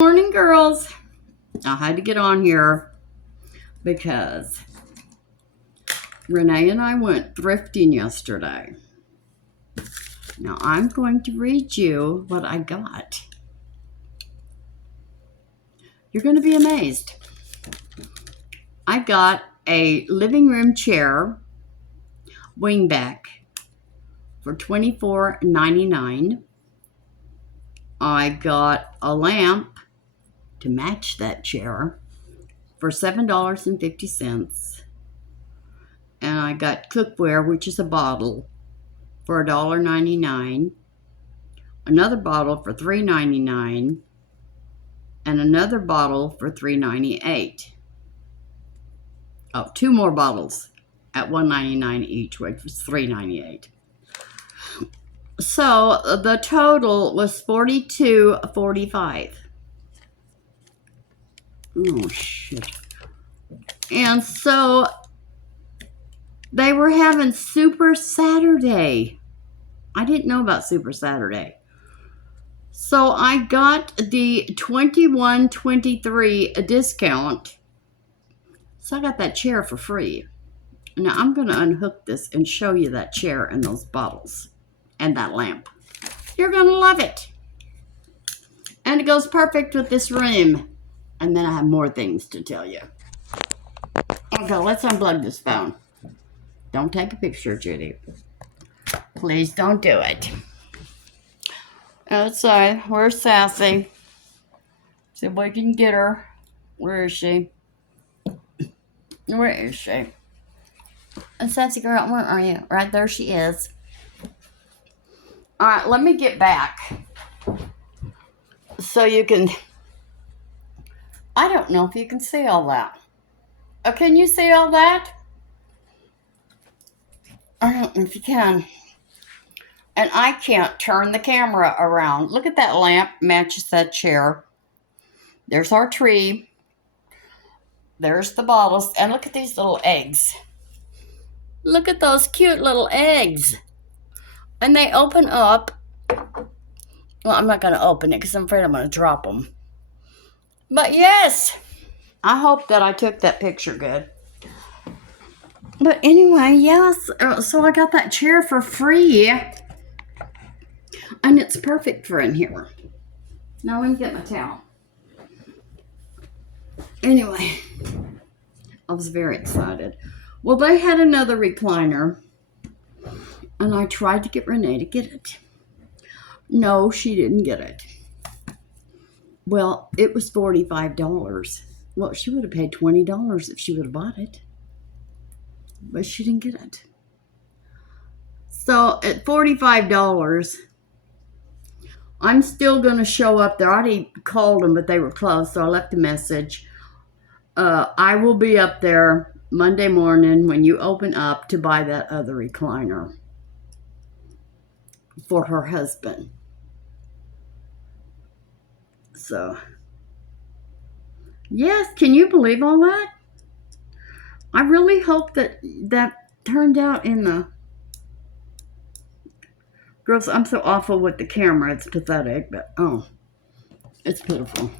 Morning, girls. I had to get on here because Renee and I went thrifting yesterday. Now I'm going to read you what I got. You're going to be amazed. I got a living room chair wingback for $24.99. I got a lamp to match that chair for $7.50. And I got cookware, which is a bottle, for $1.99. Another bottle for $3.99. And another bottle for $3.98. Oh, two more bottles at $1.99 each, which was $3.98. So the total was $42.45. Oh, shit. And so they were having Super Saturday. I didn't know about Super Saturday. So I got the 21-23 discount. So I got that chair for free. Now I'm going to unhook this and show you that chair and those bottles and that lamp. You're going to love it. And it goes perfect with this room. And then I have more things to tell you. Okay, let's unplug this phone. Don't take a picture, Judy. Please don't do it. Outside, where's Sassy? See if we can get her. Where is she? Where is she? And Sassy girl, where are you? Right there she is. All right, let me get back. So you can... I don't know if you can see all that. Oh, can you see all that? I don't know if you can. And I can't turn the camera around. Look at that lamp, matches that chair. There's our tree. There's the bottles. And look at these little eggs. Look at those cute little eggs. And they open up. Well, I'm not going to open it because I'm afraid I'm going to drop them. But yes, I hope that I took that picture good. But anyway, yes, so I got that chair for free. And it's perfect for in here. Now let me get my towel. Anyway, I was very excited. Well, they had another recliner. And I tried to get Renee to get it. No, she didn't get it. Well, it was $45. Well, she would have paid $20 if she would have bought it. But she didn't get it. So at $45, I'm still going to show up there. I already called them, but they were closed, so I left a message. I will be up there Monday morning when you open up to buy that other recliner for her husband. So, yes, can you believe all that? I really hope that turned out in the... Girls, I'm so awful with the camera. It's pathetic, but it's pitiful.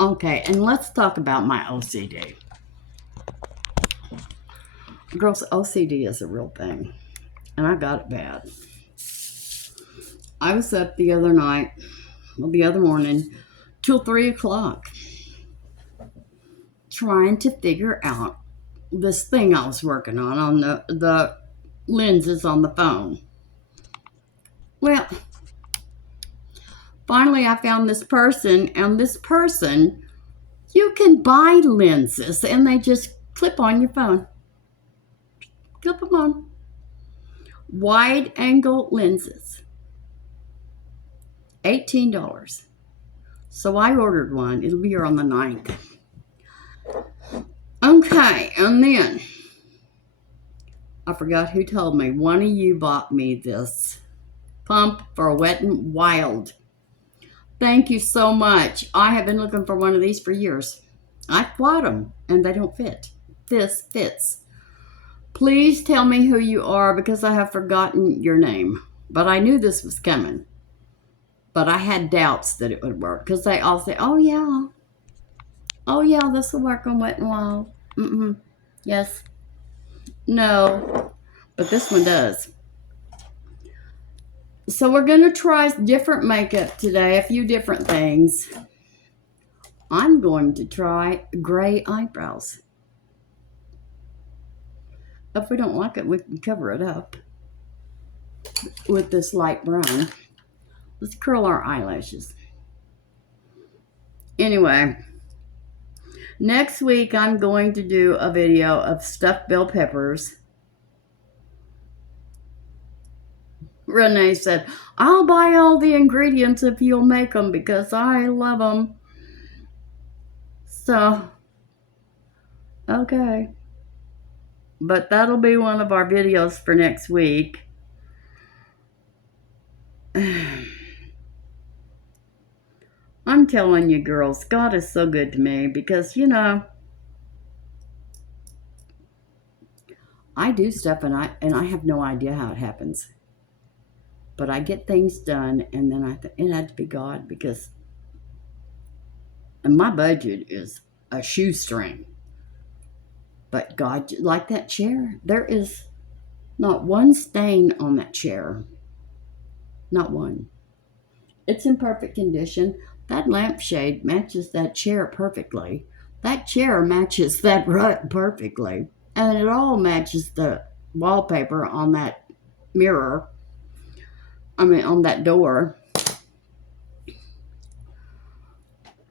Okay, and let's talk about my OCD. Girls, OCD is a real thing, and I got it bad. I was up the other morning, till 3 o'clock, trying to figure out this thing I was working on the lenses on the phone. Well, finally I found this person, and this person, you can buy lenses, and they just clip on your phone. Clip them on. Wide angle lenses. $18. So I ordered one. It'll be here on the 9th. Okay, and then I forgot who told me. One of you bought me this pump for Wet n Wild. Thank you so much. I have been looking for one of these for years. I bought them, and they don't fit. This fits. Please tell me who you are because I have forgotten your name. But I knew this was coming. But I had doubts that it would work because they all say, oh yeah, this will work on Wet n Wild. Mm-mm. Yes. No. But this one does. So we're going to try different makeup today, a few different things. I'm going to try gray eyebrows. If we don't like it, we can cover it up with this light brown. Let's curl our eyelashes. Anyway, next week I'm going to do a video of stuffed bell peppers. Renee said, I'll buy all the ingredients if you'll make them because I love them. So, okay. But that'll be one of our videos for next week. I'm telling you, girls, God is so good to me because, you know, I do stuff and I have no idea how it happens. But I get things done, and then it had to be God because my budget is a shoestring. But God, like that chair, there is not one stain on that chair. Not one. It's in perfect condition. That lampshade matches that chair perfectly. That chair matches that rug perfectly. And it all matches the wallpaper on that mirror. On that door.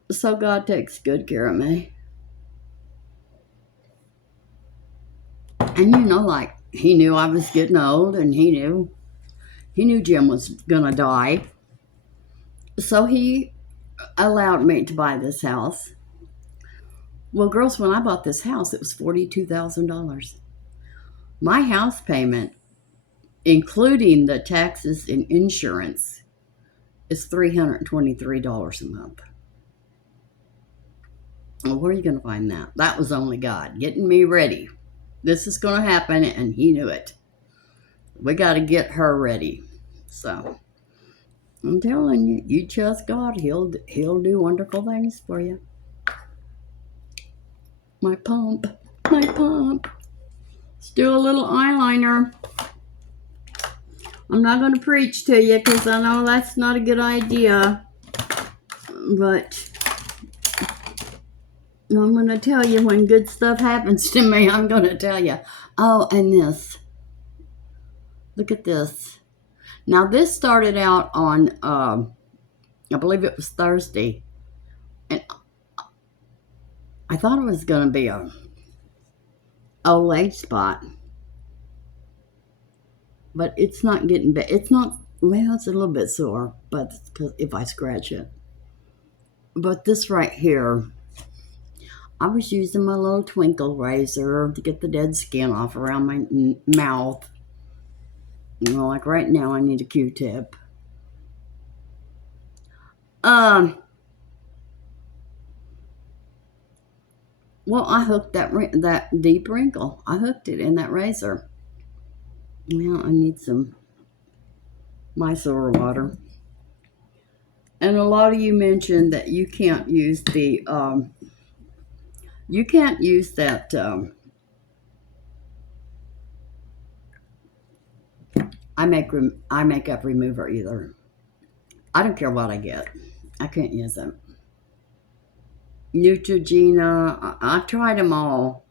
So God takes good care of me. And you know, like, he knew I was getting old, and he knew Jim was gonna die. So he allowed me to buy this house. Well, girls, when I bought this house, it was $42,000. My house payment, including the taxes and insurance, is $323 a month. Well, where are you going to find that? That was only God getting me ready. This is going to happen, and he knew it. We got to get her ready. So, I'm telling you, you trust God, he'll do wonderful things for you. My pump. Let's do a little eyeliner. I'm not going to preach to you because I know that's not a good idea. But I'm going to tell you when good stuff happens to me, I'm going to tell you. Oh, and this. Look at this. Now, this started out on, I believe it was Thursday. And I thought it was going to be a old age spot. But it's not getting bad. It's not, well, it's a little bit sore, but if I scratch it. But this right here, I was using my little twinkle razor to get the dead skin off around my mouth. You know, like right now I need a Q-tip. Well, I hooked that deep wrinkle. I hooked it in that razor. Well, I need some micellar water. And a lot of you mentioned that you can't use the, you can't use that, eye makeup remover either. I don't care what I get. I can't use them. Neutrogena, I've tried them all.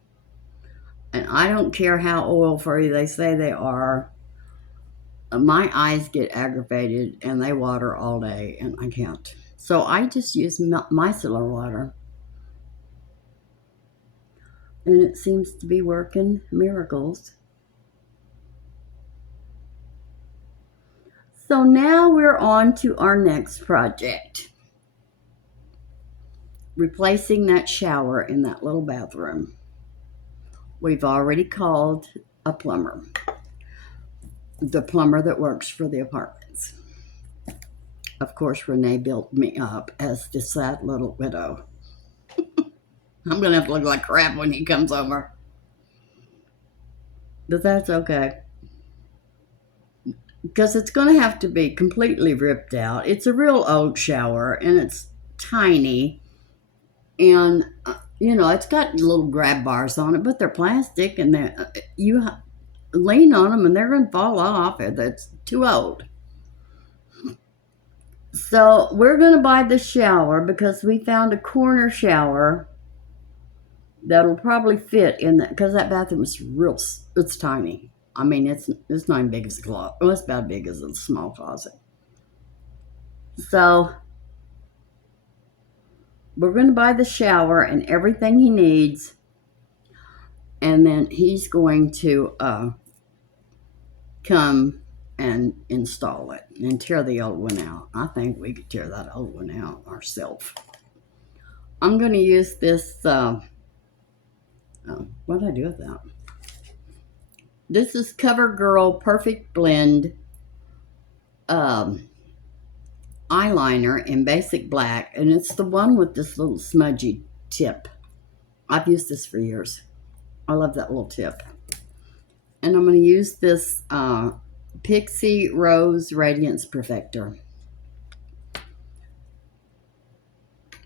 And I don't care how oil-free they say they are. My eyes get aggravated and they water all day and I can't. So I just use micellar water. And it seems to be working miracles. So now we're on to our next project. Replacing that shower in that little bathroom. We've already called a plumber. The plumber that works for the apartments. Of course, Renee built me up as the sad little widow. I'm going to have to look like crap when he comes over. But that's okay. because it's going to have to be completely ripped out. It's a real old shower and it's tiny. And, it's got little grab bars on it, but they're plastic and you lean on them and they're going to fall off. That's too old. So we're going to buy the shower because we found a corner shower that'll probably fit in that, because that bathroom is it's tiny. I mean, it's not as big as a closet. Well, it's about as big as a small closet. So we're going to buy the shower and everything he needs, and then he's going to come and install it and tear the old one out. I think we could tear that old one out ourselves. I'm going to use this. What did I do with that? This is Covergirl Perfect Blend eyeliner in basic black, and it's the one with this little smudgy tip. I've used this for years. I love that little tip. And I'm going to use this Pixi Rose Radiance Perfector.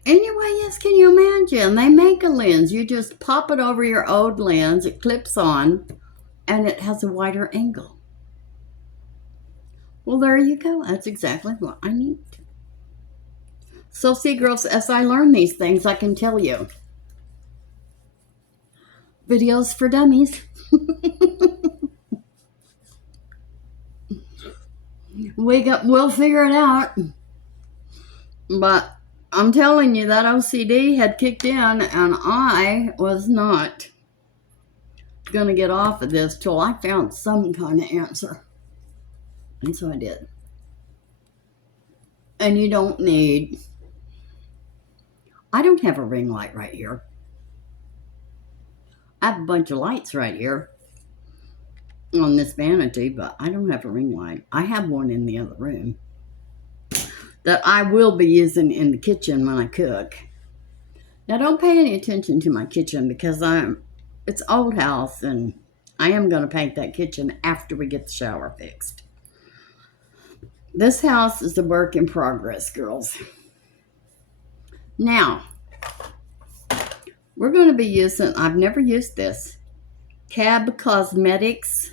Anyway, yes, can you imagine? They make a lens. You just pop it over your old lens. It clips on, and it has a wider angle. Well, there you go. That's exactly what I need. So, see, girls, as I learn these things, I can tell you. Videos for dummies. We'll figure it out. But I'm telling you, that OCD had kicked in, and I was not going to get off of this till I found some kind of answer. And so I did. And you don't need... I don't have a ring light right here. I have a bunch of lights right here on this vanity, but I don't have a ring light. I have one in the other room that I will be using in the kitchen when I cook. Now, don't pay any attention to my kitchen because it's old house, and I am going to paint that kitchen after we get the shower fixed. This house is a work in progress, girls. Now, we're going to be using, I've never used this, KAB Cosmetics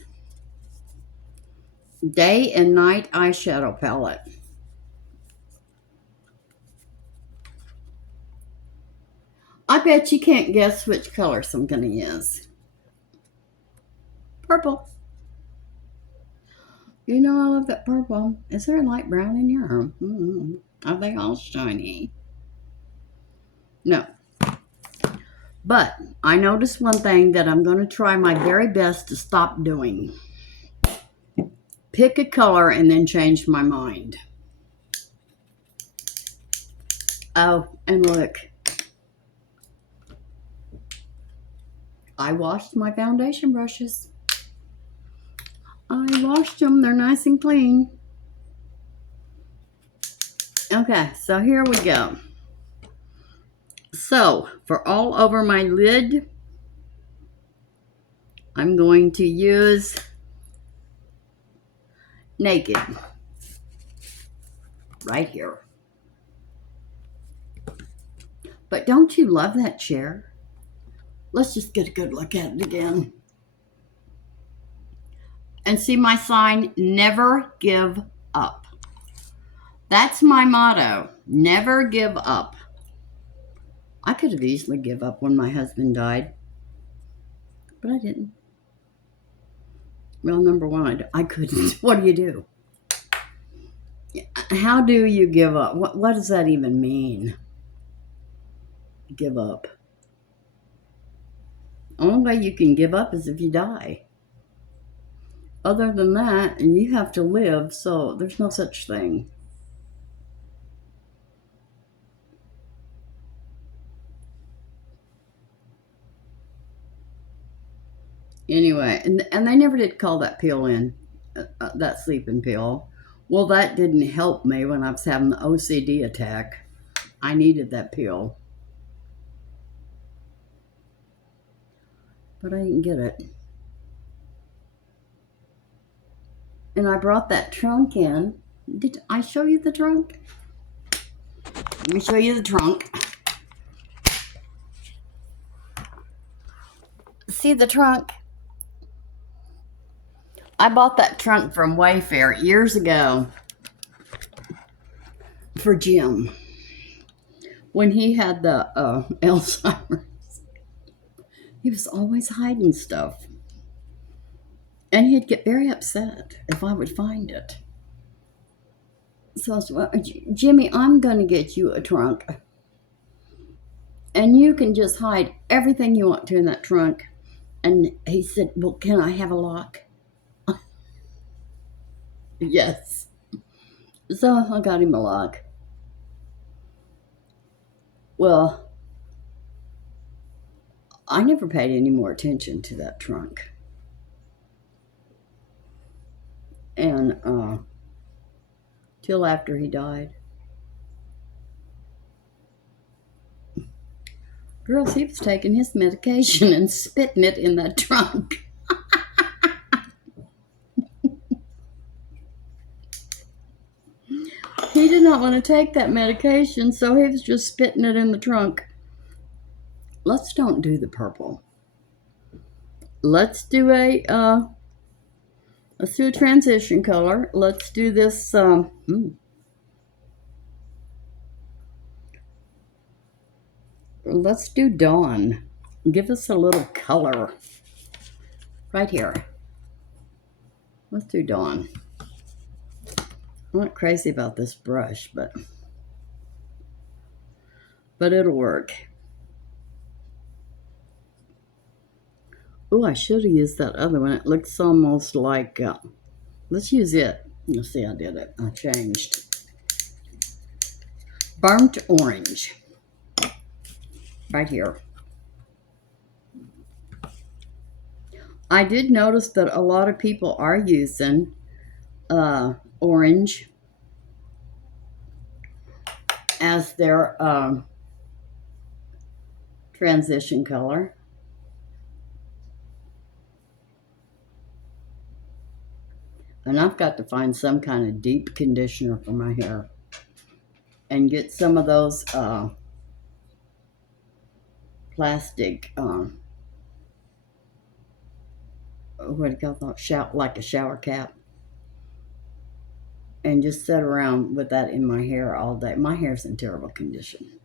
Day and Night Eyeshadow Palette. I bet you can't guess which colors I'm going to use. Purple. You know I love that purple. Is there a light brown in your room? Are they all shiny? No. But I noticed one thing that I'm going to try my very best to stop doing. Pick a color and then change my mind. Oh, and look. I washed my foundation brushes. I washed them. They're nice and clean. Okay, so here we go. So, for all over my lid, I'm going to use Naked. Right here. But don't you love that chair? Let's just get a good look at it again. And see my sign, never give up. That's my motto, never give up. I could have easily given up when my husband died, but I didn't. Well, number one, I couldn't. What do you do? How do you give up? What does that even mean? Give up. Only way you can give up is if you die. Other than that, and you have to live, so there's no such thing. Anyway, and they never did call that pill in, that sleeping pill. Well, that didn't help me when I was having the OCD attack. I needed that pill. But I didn't get it. And I brought that trunk in. Did I show you the trunk? Let me show you the trunk. See the trunk? I bought that trunk from Wayfair years ago for Jim when he had the Alzheimer's. He was always hiding stuff. And he'd get very upset if I would find it. So I said, well, Jimmy, I'm going to get you a trunk. And you can just hide everything you want to in that trunk. And he said, well, can I have a lock? Yes. So I got him a lock. Well, I never paid any more attention to that trunk. And till after he died. Girls, he was taking his medication and spitting it in that trunk. He did not want to take that medication, so he was just spitting it in the trunk. Let's don't do the purple. Let's do a transition color. Let's do this. Let's do Dawn. Give us a little color right here. Let's do Dawn. I'm not crazy about this brush, but it'll work. Oh, I should have used that other one. It looks almost like, let's use it. You'll see I did it. I changed. Burnt orange. Right here. I did notice that a lot of people are using orange as their transition color. And I've got to find some kind of deep conditioner for my hair and get some of those plastic, what do you call that? Like a shower cap. And just sit around with that in my hair all day. My hair's in terrible condition.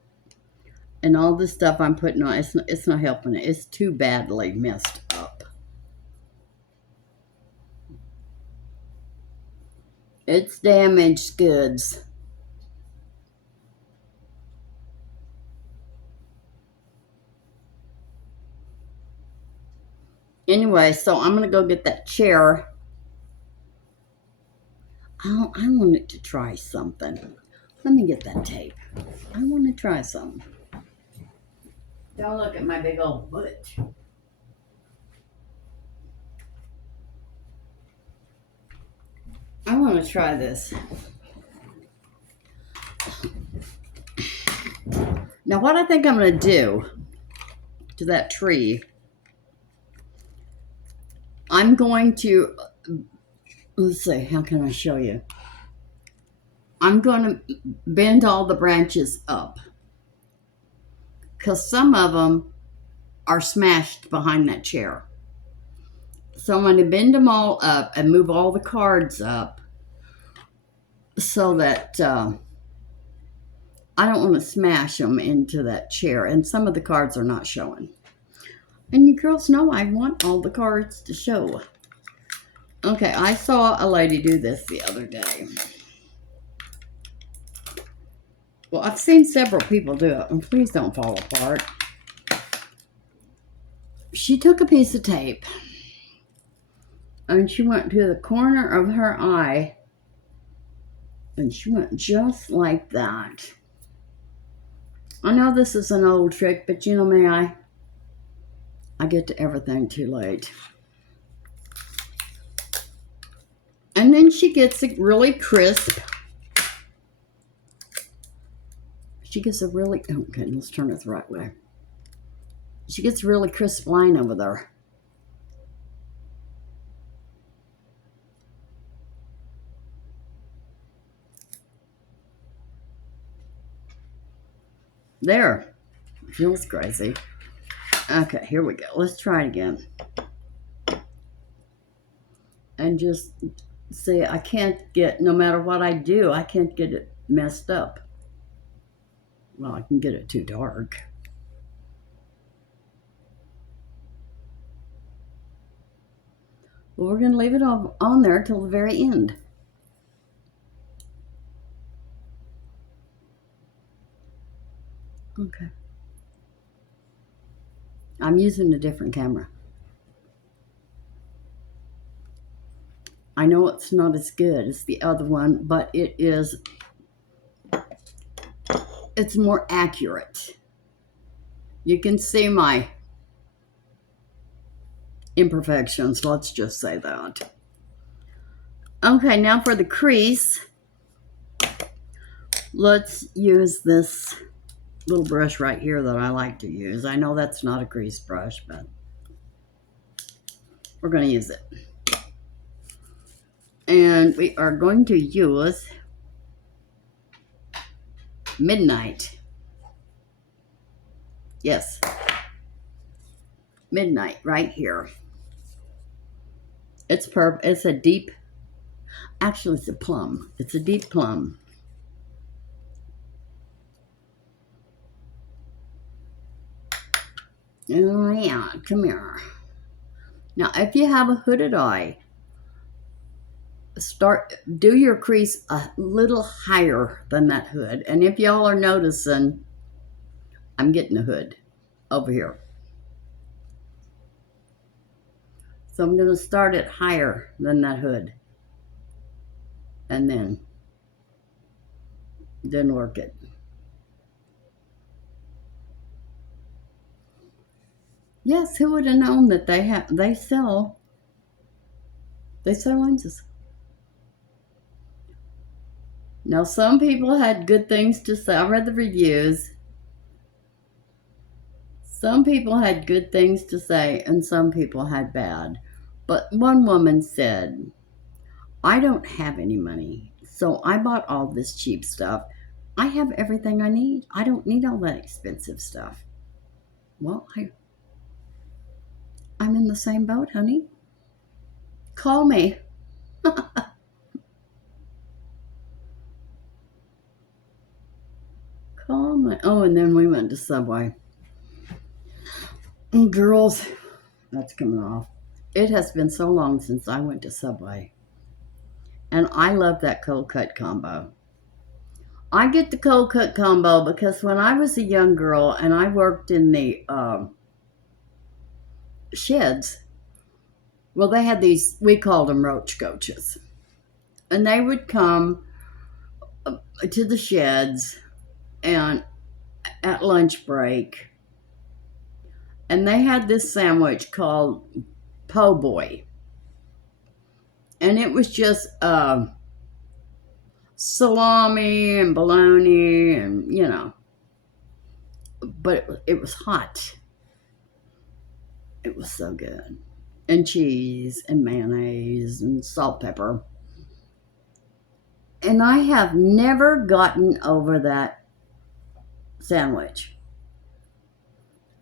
And all this stuff I'm putting on, it's not helping it. It's too badly messed up. It's damaged goods. Anyway, so I'm going to go get that chair. I wanted to try something. Let me get that tape. I want to try something. Don't look at my big old butt. I want to try this. Now, what I think I'm going to do to that tree, I'm going to, let's see, how can I show you? I'm going to bend all the branches up because some of them are smashed behind that chair. So I'm going to bend them all up and move all the cards up so that I don't want to smash them into that chair. And some of the cards are not showing. And you girls know I want all the cards to show. Okay, I saw a lady do this the other day. Well, I've seen several people do it, and please don't fall apart. She took a piece of tape, and she went to the corner of her eye, and she went just like that. I know this is an old trick, but you know me, I get to everything too late. And then she gets it really crisp. She gets a really, okay, let's turn it the right way. She gets a really crisp line over there. There. Feels crazy. Okay, here we go. Let's try it again. And just see, I can't get, no matter what I do, I can't get it messed up. Well, I can get it too dark. Well, we're going to leave it on there till the very end. Okay. I'm using a different camera. I know it's not as good as the other one, but it's more accurate. You can see my imperfections, let's just say that. Okay, now for the crease, let's use this little brush right here that I like to use. I know that's not a crease brush, but we're going to use it. And we are going to use Midnight. Yes. Midnight right here. It's purple. It's a deep, actually it's a plum. It's a deep plum. Oh yeah, come here. Now if you have a hooded eye, do your crease a little higher than that hood. And if y'all are noticing, I'm getting a hood over here. So I'm going to start it higher than that hood. And then work it. Yes, who would have known that they sell lenses. Now some people had good things to say. I read the reviews. Some people had good things to say and some people had bad. But one woman said, I don't have any money, so I bought all this cheap stuff. I have everything I need. I don't need all that expensive stuff. Well, I'm in the same boat, honey. Call me. Call me. Oh, and then we went to Subway. And girls, that's coming off. It has been so long since I went to Subway. And I love that cold cut combo. I get the cold cut combo because when I was a young girl and I worked in the sheds, well, they had these, we called them roach coaches. And they would come to the sheds and at lunch break. And they had this sandwich called Po' Boy. And it was just salami and bologna and, you know. But it was hot. It was so good. And cheese and mayonnaise and salt, pepper. And I have never gotten over that sandwich.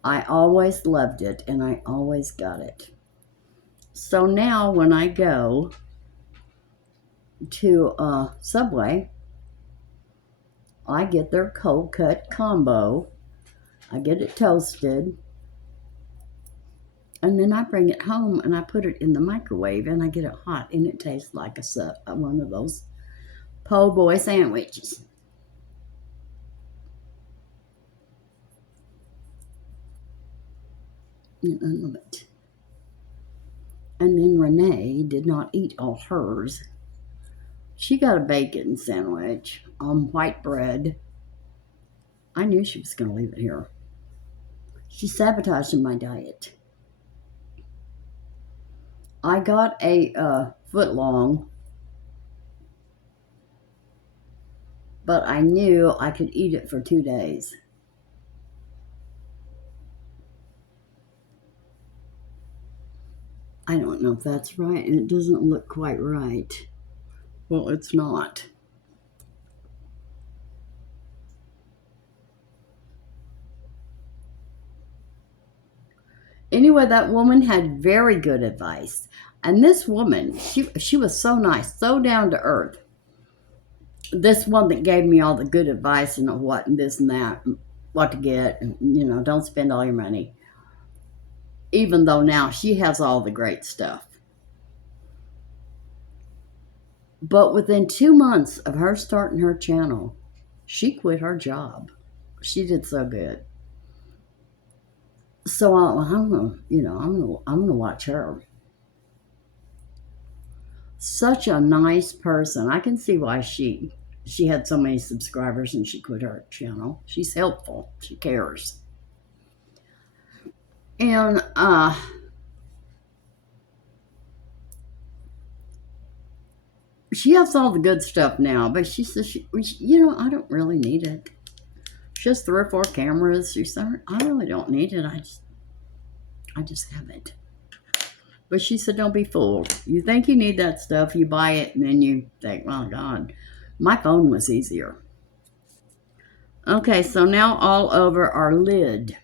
I always loved it and I always got it. So now when I go to Subway, I get their cold cut combo. I get it toasted. And then I bring it home and I put it in the microwave and I get it hot and it tastes like one of those po' boy sandwiches. And I love it. And then Renee did not eat all hers. She got a bacon sandwich on white bread. I knew she was going to leave it here. She's sabotaging my diet. I got a foot long, but I knew I could eat it for 2 days. I don't know if that's right, and it doesn't look quite right. Well, it's not. Anyway, that woman had very good advice. And this woman, she was so nice, so down to earth. This one that gave me all the good advice and what and this and that, and what to get, and don't spend all your money. Even though now she has all the great stuff. But within 2 months of her starting her channel, she quit her job. She did so good. So I'm gonna watch her. Such a nice person. I can see why she had so many subscribers and she quit her channel. She's helpful. She cares. And she has all the good stuff now, but she says, I don't really need it. Just 3 or 4 cameras. She said, I really don't need it. I just have it. But she said, don't be fooled. You think you need that stuff, you buy it, and then you think, well, God, my phone was easier. Okay, so now all over our lid.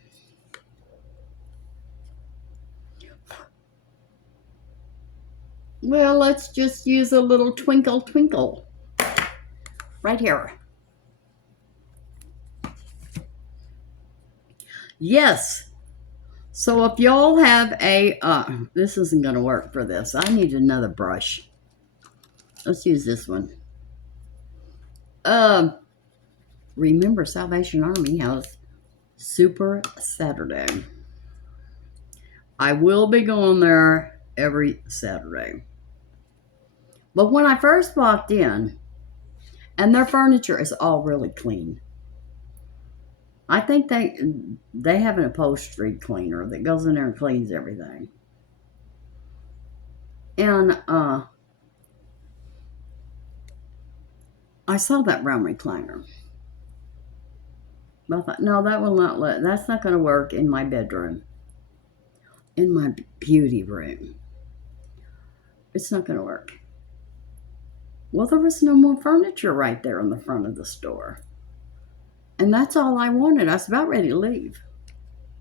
Well, let's just use a little twinkle twinkle right here. Yes. So if y'all have a, this isn't going to work for this. I need another brush. Let's use this one. Remember, Salvation Army has Super Saturday. I will be going there every Saturday. But when I first walked in, and their furniture is all really clean. I think they have an upholstery cleaner that goes in there and cleans everything. And I saw that round recliner. But I thought, no, that will not that's not going to work in my bedroom. In my beauty room. It's not going to work. Well, there was no more furniture right there in the front of the store. And that's all I wanted. I was about ready to leave.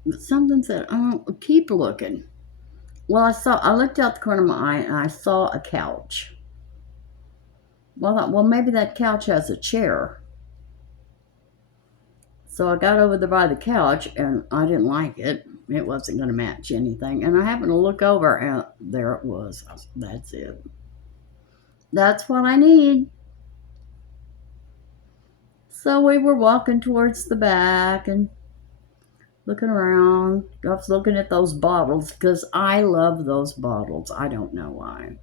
But something said, oh, keep looking. Well, I looked out the corner of my eye and I saw a couch. Well, I thought, well, maybe that couch has a chair. So I got over there by the couch and I didn't like it. It wasn't going to match anything. And I happened to look over and there it was. That's it. That's what I need. So we were walking towards the back and looking around. I was looking at those bottles because I love those bottles. I don't know why.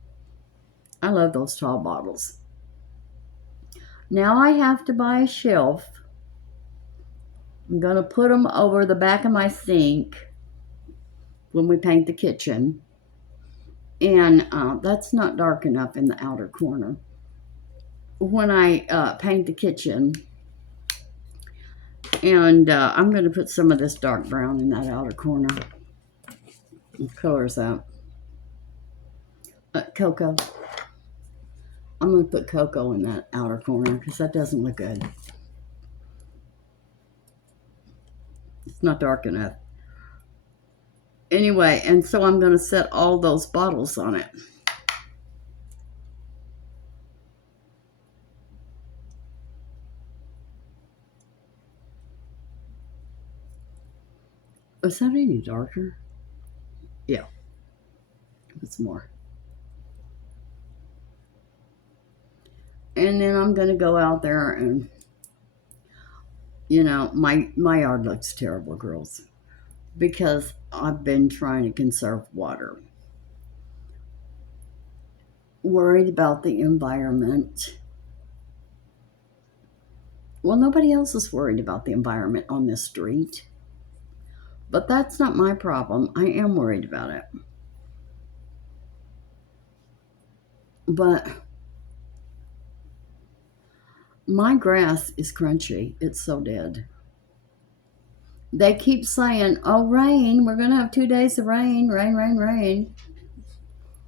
I love those tall bottles. Now I have to buy a shelf. I'm going to put them over the back of my sink when we paint the kitchen. And that's not dark enough in the outer corner. When I paint the kitchen, and I'm going to put some of this dark brown in that outer corner. What color is that? Cocoa. I'm going to put cocoa in that outer corner because that doesn't look good. It's not dark enough. Anyway, and so I'm going to set all those bottles on it. Is that any darker? Yeah. It's more. And then I'm going to go out there and, my yard looks terrible, girls, because I've been trying to conserve water. Worried about the environment. Well, nobody else is worried about the environment on this street. But that's not my problem. I am worried about it. But my grass is crunchy. It's so dead. They keep saying, oh, rain. We're going to have 2 days of rain. Rain, rain, rain.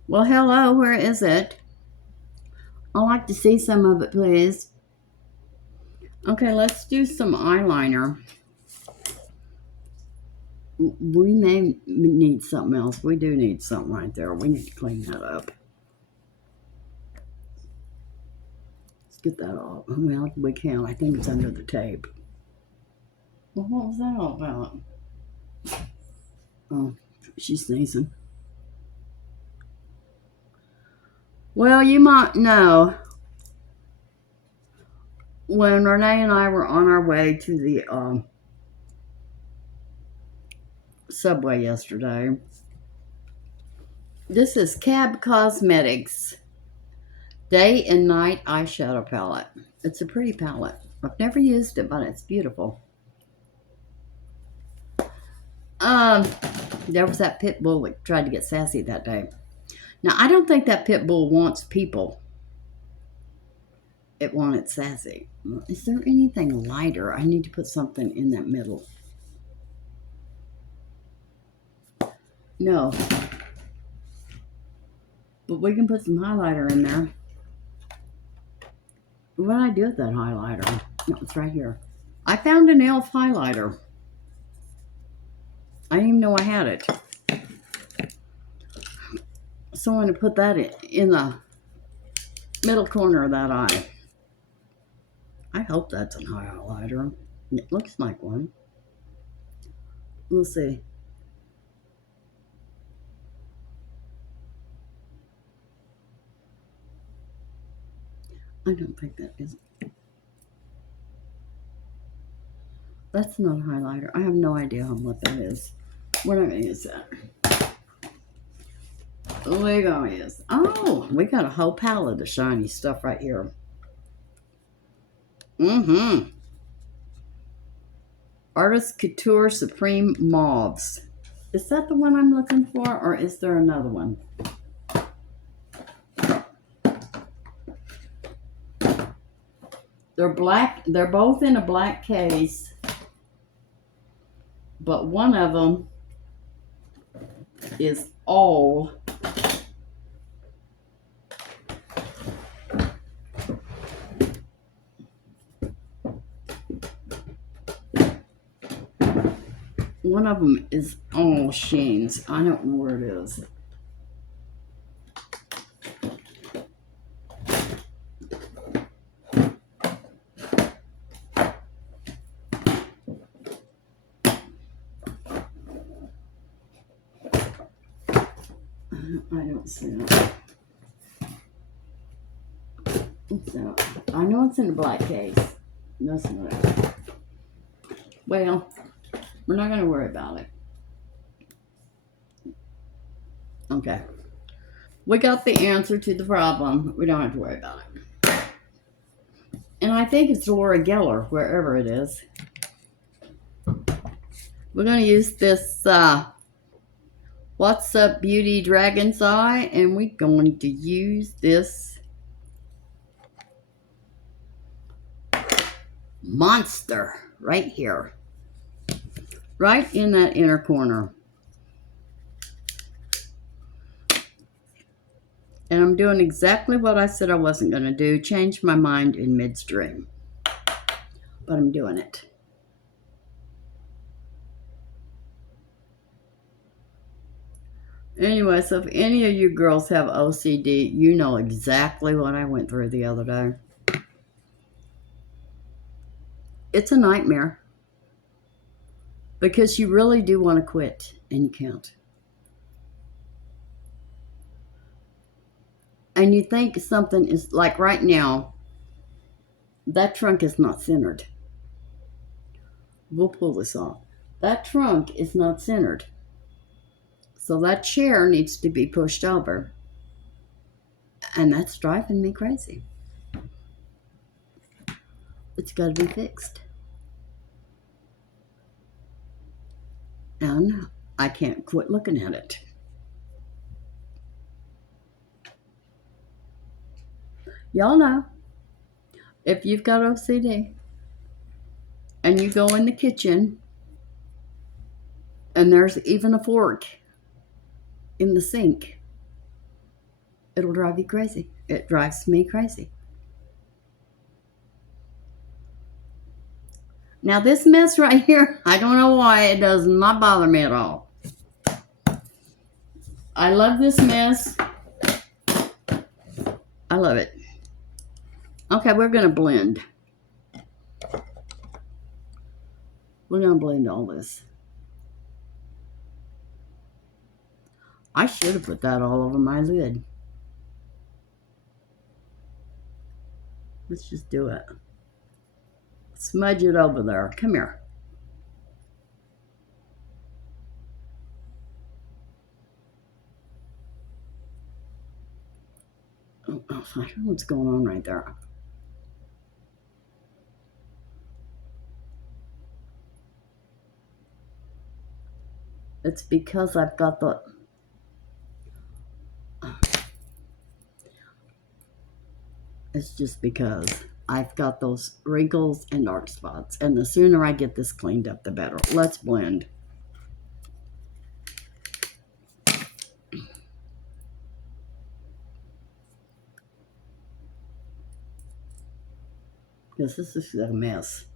Well, hello. Where is it? I'd like to see some of it, please. Okay, let's do some eyeliner. We may need something else. We do need something right there. We need to clean that up. Let's get that off. Well, we can. I think it's under the tape. Well, what was that all about? Oh, she's sneezing. Well, you might know, when Renee and I were on our way to the Subway yesterday, this is KAB Cosmetics Day and Night Eyeshadow Palette. It's a pretty palette. I've never used it, but it's beautiful. There was that pit bull that tried to get sassy that day. Now, I don't think that pit bull wants people. It wanted sassy. Is there anything lighter? I need to put something in that middle. No. But we can put some highlighter in there. What did I do with that highlighter? No, it's right here. I found an e.l.f. highlighter. I didn't even know I had it. So I'm going to put that in the middle corner of that eye. I hope that's a highlighter. It looks like one. We'll see. I don't think that is. That's not a highlighter. I have no idea what that is. We're not going to use that. We're going to use. Oh, we got a whole palette of shiny stuff right here. Artist Couture Supreme Mauves. Is that the one I'm looking for, or is there another one? They're black. They're both in a black case, but one of them is all sheens. I don't know where it is. I don't see it. So, I know it's in a black case. That's not it. Well, we're not going to worry about it. Okay. We got the answer to the problem. We don't have to worry about it. And I think it's Laura Geller, wherever it is. We're going to use this What's Up Beauty Dragon's Eye, and we're going to use this monster right here, right in that inner corner. And I'm doing exactly what I said I wasn't going to do, change my mind in midstream. But I'm doing it. Anyway, so if any of you girls have OCD, you know exactly what I went through the other day. It's a nightmare. Because you really do want to quit, and you can't. And you think something is, like right now, that trunk is not centered. We'll pull this off. That trunk is not centered. So that chair needs to be pushed over. And that's driving me crazy. It's got to be fixed. And I can't quit looking at it. Y'all know, if you've got OCD and you go in the kitchen and there's even a fork in the sink, it'll drive you crazy. It drives me crazy. Now this mess right here, I don't know why it does not bother me at all. I love this mess. I love it. Okay, we're going to blend. We're going to blend all this. I should have put that all over my lid. Let's just do it. Smudge it over there. Come here. Oh, I don't know what's going on right there. It's because I've got the... It's just because I've got those wrinkles and dark spots. And the sooner I get this cleaned up, the better. Let's blend. Because this is a mess.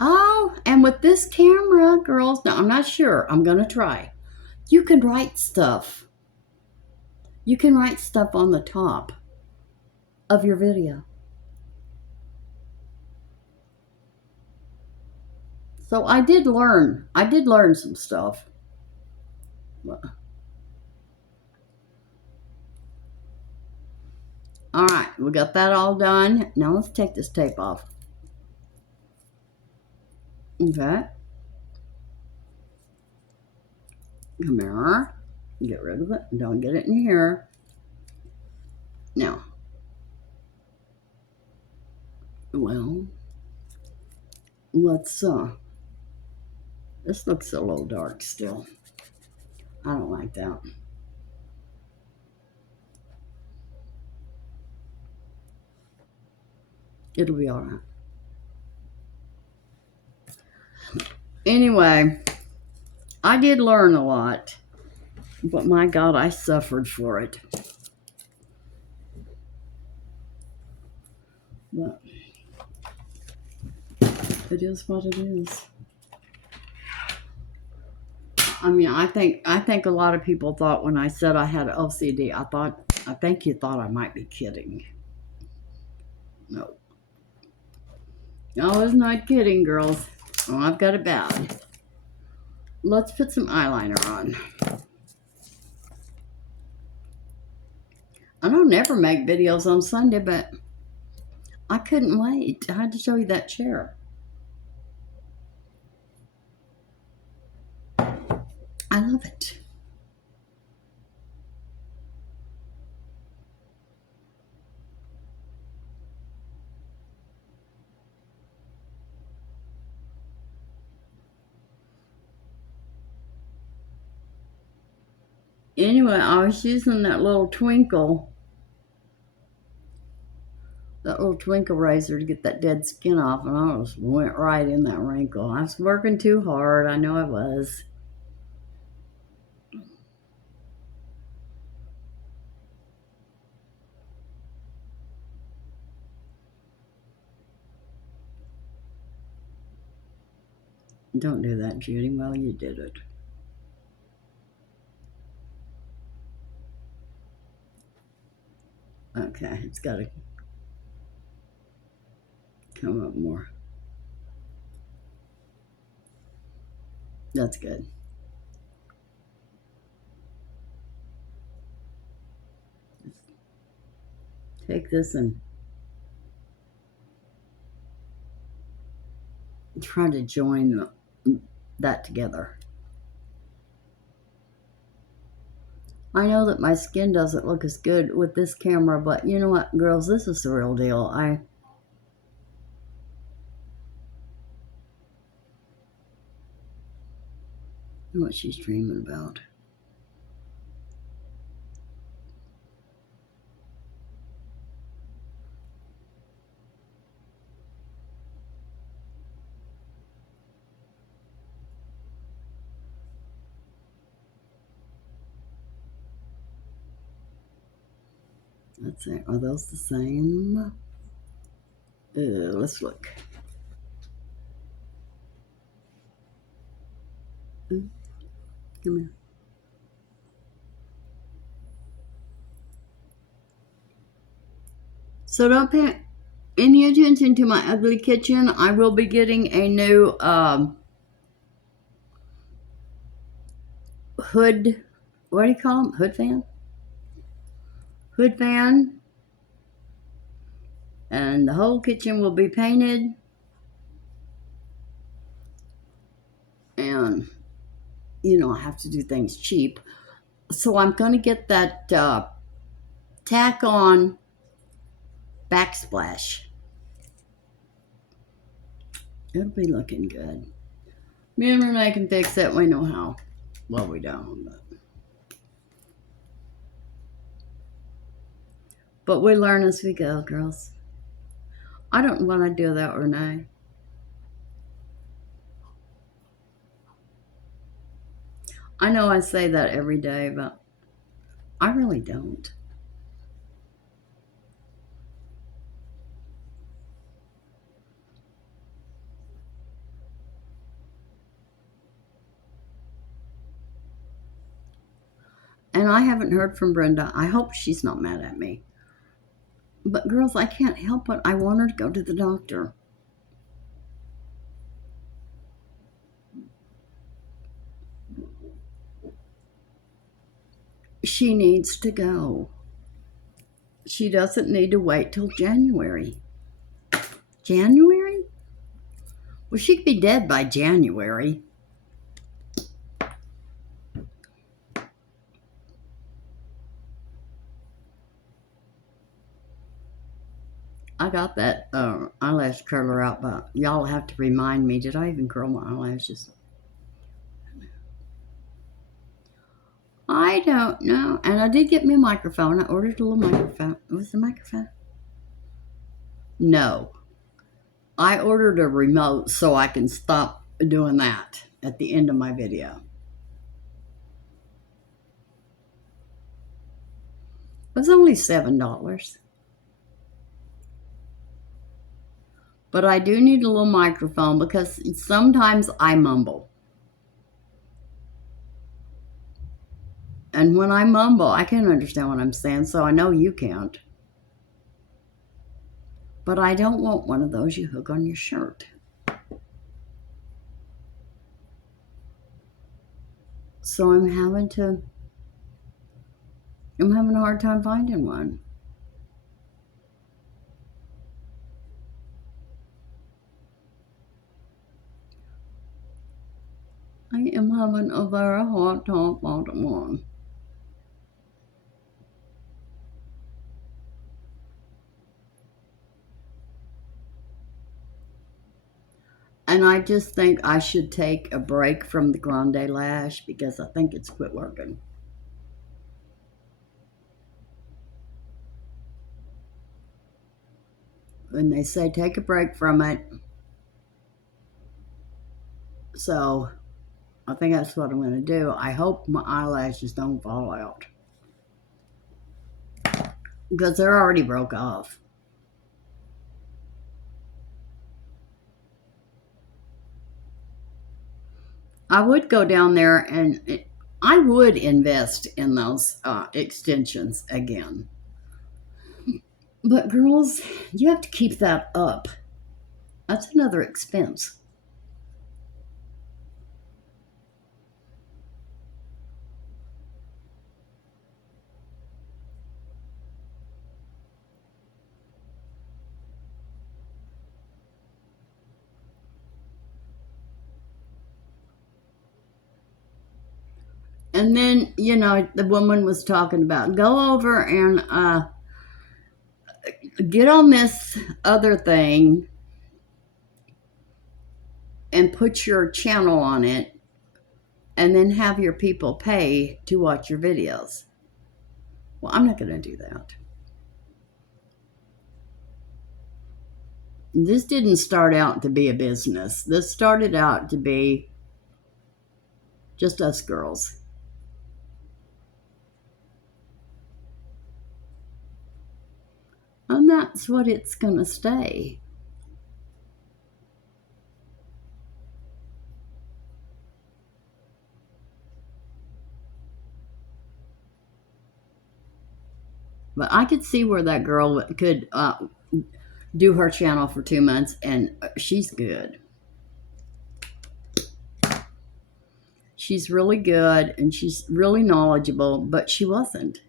Oh, and with this camera, girls, now I'm not sure. I'm going to try. You can write stuff. You can write stuff on the top of your video. So I did learn some stuff. All right, we got that all done. Now let's take this tape off. Okay. Come here. Get rid of it. Don't get it in here. Now. Well, let's, this looks a little dark still. I don't like that. It'll be all right. Anyway, I did learn a lot, but my God, I suffered for it. But it is what it is. I mean, I think a lot of people thought when I said I had OCD, I think you thought I might be kidding. No. I was not kidding, girls. Oh, I've got it bad. Let's put some eyeliner on. I don't never make videos on Sunday, but I couldn't wait. I had to show you that chair. I love it. Anyway, I was using that little twinkle razor to get that dead skin off, and I just went right in that wrinkle. I was working too hard. I know I was. Don't do that, Judy. Well, you did it. Okay, it's got to come up more. That's good. Take this and try to join that together. I know that my skin doesn't look as good with this camera, but you know what, girls, this is the real deal. I know what she's dreaming about. Let's see, are those the same? Let's look. Come here. So don't pay any attention to my ugly kitchen. I will be getting a new hood. What do you call them? Hood fan? Hood fan. And the whole kitchen will be painted. And, you know, I have to do things cheap. So I'm going to get that tack on backsplash. It'll be looking good. Me and Renee can fix it. We know how. Well, we don't. But we learn as we go, girls. I don't want to do that, Renee. I know I say that every day, but I really don't. And I haven't heard from Brenda. I hope she's not mad at me. But girls, I can't help it. I want her to go to the doctor. She needs to go. She doesn't need to wait till January. January? Well, she could be dead by January. I got that eyelash curler out, but y'all have to remind me. Did I even curl my eyelashes? I don't know. And I did get me a microphone. I ordered a little microphone. Was the microphone? No. I ordered a remote so I can stop doing that at the end of my video. It was only $7. But I do need a little microphone because sometimes I mumble. And when I mumble, I can't understand what I'm saying, so I know you can't. But I don't want one of those you hook on your shirt. So I'm having a hard time finding one. I am having a very hard time finding one. And I just think I should take a break from the Grande Lash because I think it's quit working. And they say take a break from it. So I think that's what I'm going to do. I hope my eyelashes don't fall out. Because they're already broke off. I would go down there and I would invest in those extensions again. But girls, you have to keep that up. That's another expense. And then, you know, the woman was talking about go over and get on this other thing and put your channel on it and then have your people pay to watch your videos. Well, I'm not going to do that. This didn't start out to be a business. This started out to be just us girls. And that's what it's going to stay. But I could see where that girl could do her channel for 2 months, and she's good. She's really good, and she's really knowledgeable, but she wasn't.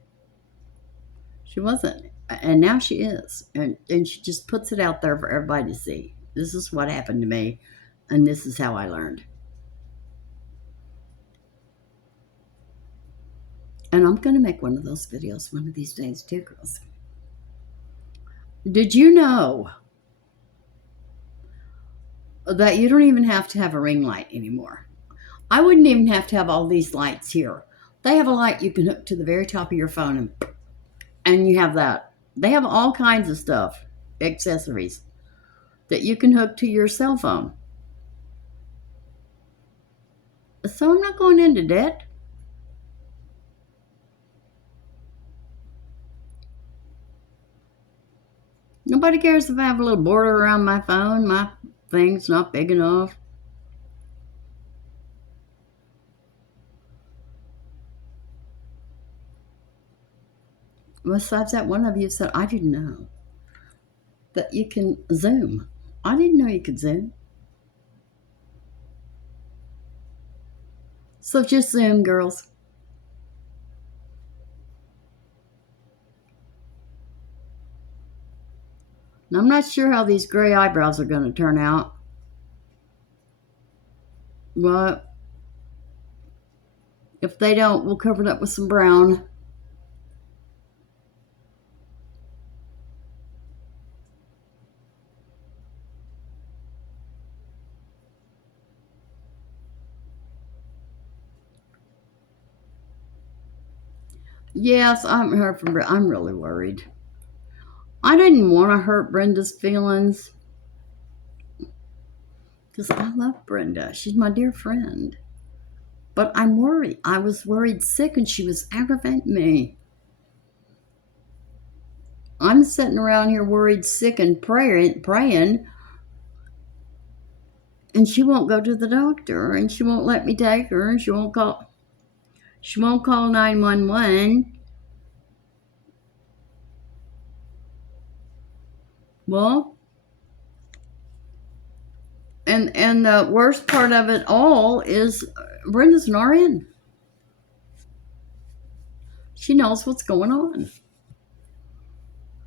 She wasn't. And now she is. And she just puts it out there for everybody to see. This is what happened to me, and this is how I learned. And I'm going to make one of those videos one of these days too, girls. Did you know that you don't even have to have a ring light anymore? I wouldn't even have to have all these lights here. They have a light you can hook to the very top of your phone, and you have that. They have all kinds of stuff, accessories, that you can hook to your cell phone. So I'm not going into debt. Nobody cares if I have a little border around my phone. My thing's not big enough. Besides that, one of you said, I didn't know that you can Zoom. I didn't know you could Zoom. So just Zoom, girls. Now, I'm not sure how these gray eyebrows are going to turn out. But if they don't, we'll cover it up with some brown. Yes, I haven't heard from Brenda. I'm really worried. I didn't want to hurt Brenda's feelings, because I love Brenda. She's my dear friend. But I'm worried. I was worried sick, and she was aggravating me. I'm sitting around here worried sick and praying, and she won't go to the doctor, and she won't let me take her, and she won't call 911. Well, and the worst part of it all is Brenda's an RN. She knows what's going on.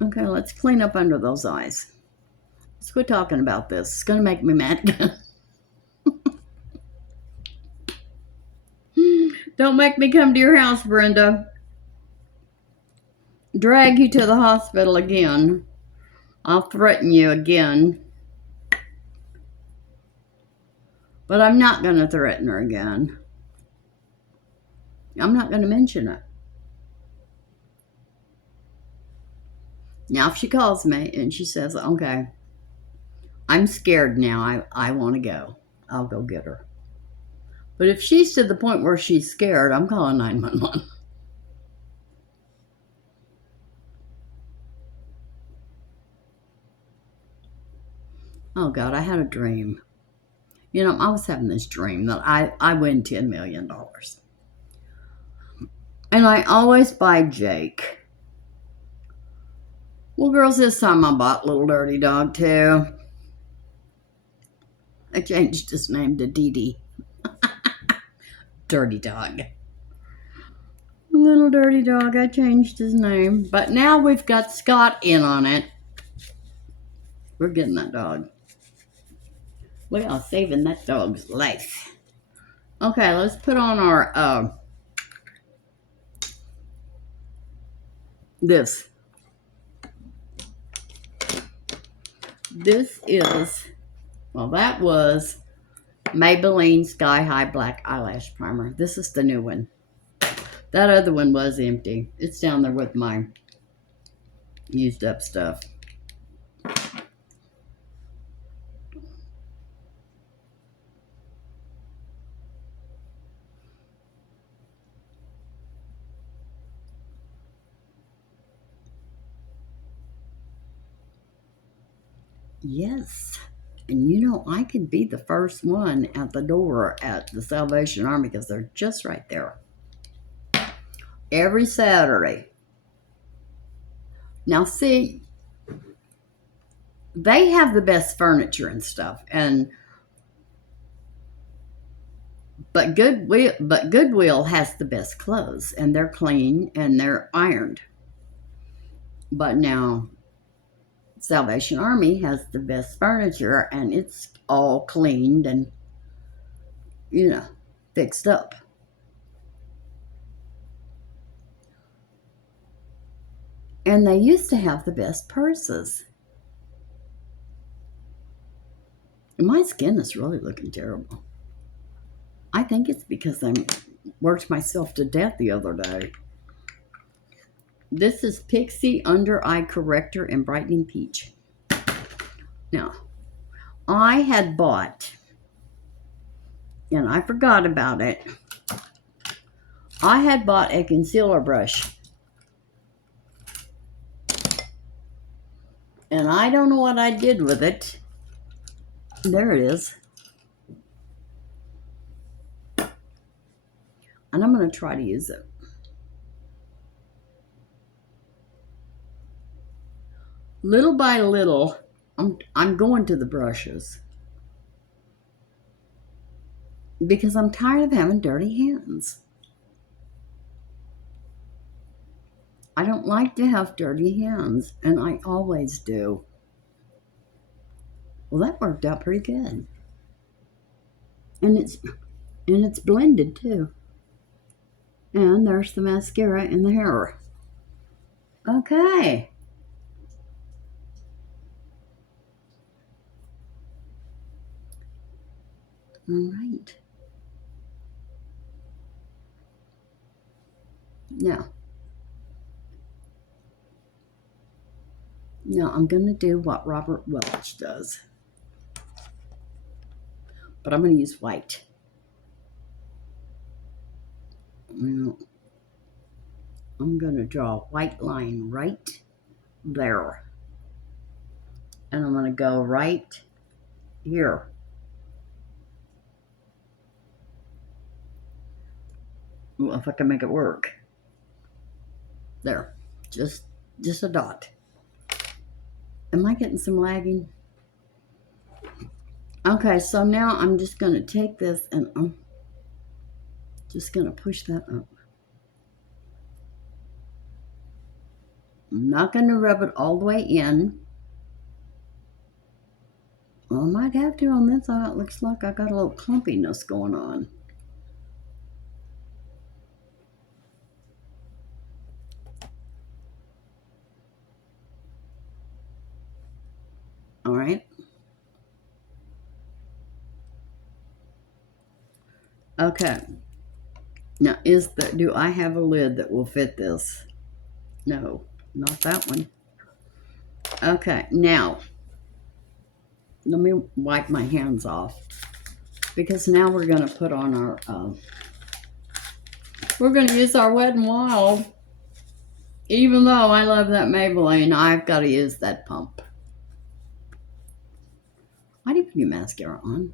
Okay, let's clean up under those eyes. Let's quit talking about this. It's going to make me mad. Don't make me come to your house, Brenda. Drag you to the hospital again. I'll threaten you again. But I'm not going to threaten her again. I'm not going to mention it. Now, if she calls me and she says, okay, I'm scared now, I want to go, I'll go get her. But if she's to the point where she's scared, I'm calling 911. Oh, God, I had a dream. You know, I was having this dream that I win $10 million. And I always buy Jake. Well, girls, this time I bought Little Dirty Dog, too. I changed his name to Dee Dee. Dirty Dog. Little Dirty Dog, I changed his name. But now we've got Scott in on it. We're getting that dog. We are saving that dog's life. Okay, let's put on our, this. This is, well, that was Maybelline Sky High Black Eyelash Primer. This is the new one. That other one was empty. It's down there with my used up stuff. Yes. And you know, I could be the first one at the door at the Salvation Army because they're just right there. Every Saturday. Now, see, they have the best furniture and stuff, but Goodwill has the best clothes, and they're clean and they're ironed. But now Salvation Army has the best furniture, and it's all cleaned and, fixed up. And they used to have the best purses. My skin is really looking terrible. I think it's because I worked myself to death the other day. This is Pixi Under Eye Corrector and Brightening Peach. Now, I had bought, and I forgot about it, I had bought a concealer brush. And I don't know what I did with it. There it is. And I'm going to try to use it. Little by little, I'm going to the brushes. Because I'm tired of having dirty hands. I don't like to have dirty hands, and I always do. Well, that worked out pretty good. And it's blended too. And there's the mascara in the hair. Okay. All right. Now I'm going to do what Robert Welch does. But I'm going to use white. Now, I'm going to draw a white line right there. And I'm going to go right here. Well, if I can make it work. There. Just a dot. Am I getting some lagging? Okay, so now I'm just going to take this and I'm just going to push that up. I'm not going to rub it all the way in. Well, I might have to on this eye. It looks like I got a little clumpiness going on. All right. Okay. Now, do I have a lid that will fit this? No, not that one. Okay, now, let me wipe my hands off. Because now we're going to put on our, we're going to use our Wet n Wild. Even though I love that Maybelline, I've got to use that pump. Why do you put your mascara on?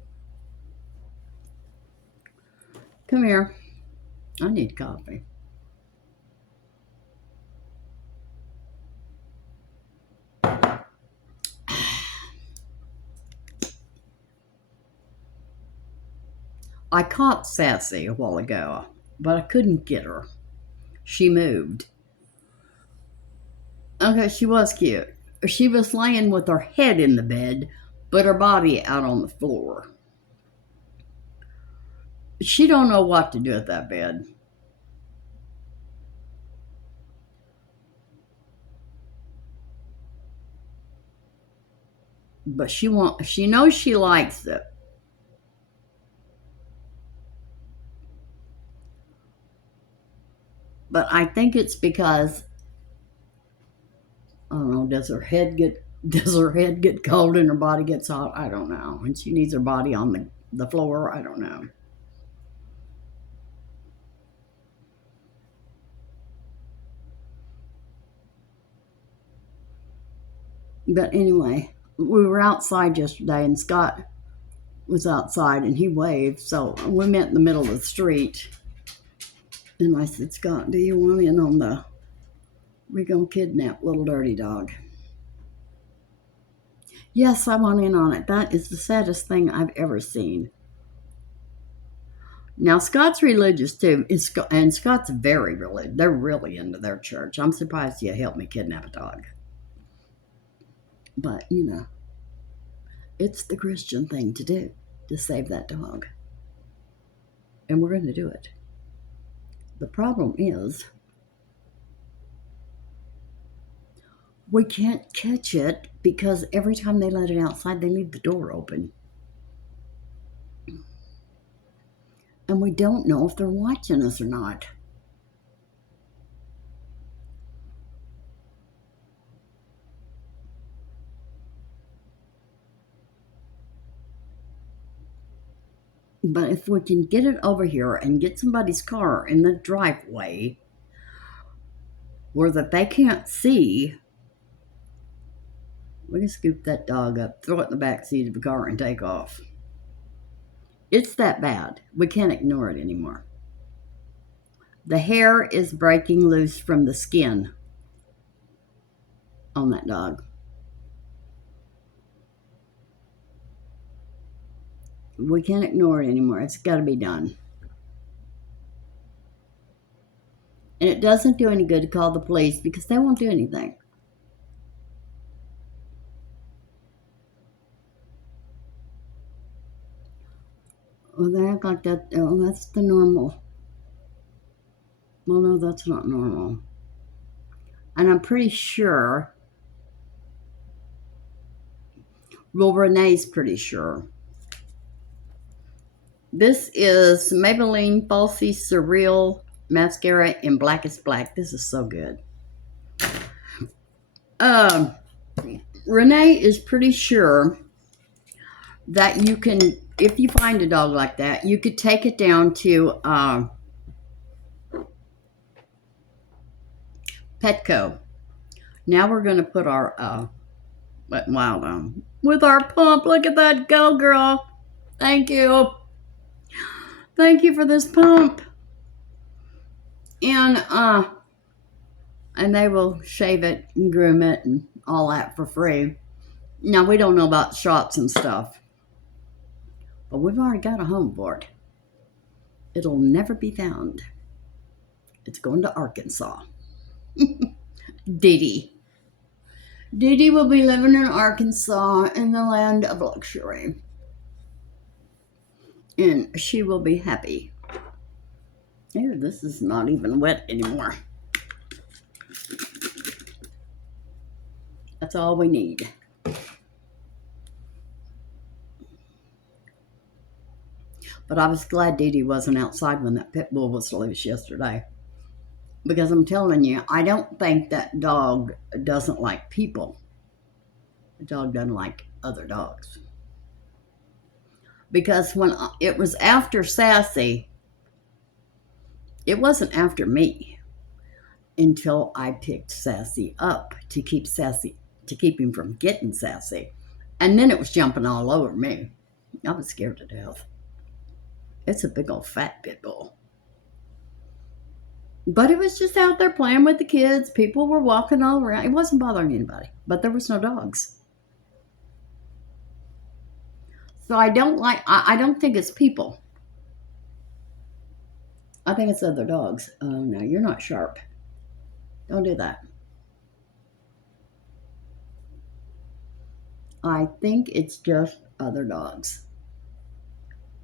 Come here. I need coffee. I caught Sassy a while ago, but I couldn't get her. She moved. Okay, she was cute. She was laying with her head in the bed, but her body out on the floor. She don't know what to do with that bed. But she knows she likes it. But I think it's because, I don't know, does her head get cold and her body gets hot? I don't know. And she needs her body on the floor. I don't know. But anyway, we were outside yesterday and Scott was outside and he waved. So we met in the middle of the street. And I said, Scott, do you want in on the We're going to kidnap little dirty dog. Yes, I want in on it. That is the saddest thing I've ever seen. Now, Scott's religious too, and Scott's very religious. They're really into their church. I'm surprised you helped me kidnap a dog. But, it's the Christian thing to do, to save that dog. And we're going to do it. The problem is, we can't catch it because every time they let it outside, they leave the door open. And we don't know if they're watching us or not. But if we can get it over here and get somebody's car in the driveway where that they can't see, we can scoop that dog up, throw it in the back seat of the car, and take off. It's that bad. We can't ignore it anymore. The hair is breaking loose from the skin on that dog. We can't ignore it anymore. It's got to be done. And it doesn't do any good to call the police because they won't do anything. Well, they act like that. Oh, that's the normal. Well, no, that's not normal. And I'm pretty sure, well, Renee's pretty sure. This is Maybelline Falsies Surreal Mascara in Blackest Black. This is so good. Renee is pretty sure that you can, if you find a dog like that, you could take it down to Petco. Now we're going to put our wild on with our pump. Look at that go, girl. Thank you. Thank you for this pump. And they will shave it and groom it and all that for free. Now, we don't know about shots and stuff, but we've already got a home for it. It'll never be found. It's going to Arkansas. Diddy. Diddy will be living in Arkansas in the land of luxury. And she will be happy. Ew, this is not even wet anymore. That's all we need. But I was glad Dee Dee wasn't outside when that pit bull was loose yesterday. Because I'm telling you, I don't think that dog doesn't like people. The dog doesn't like other dogs. Because when it was after Sassy, it wasn't after me until I picked Sassy up to keep him from getting Sassy. And then it was jumping all over me. I was scared to death. It's a big old fat pit bull. But it was just out there playing with the kids. People were walking all around. It wasn't bothering anybody. But there was no dogs. So I don't think it's people. I think it's other dogs. Oh, no, you're not sharp. Don't do that. I think it's just other dogs.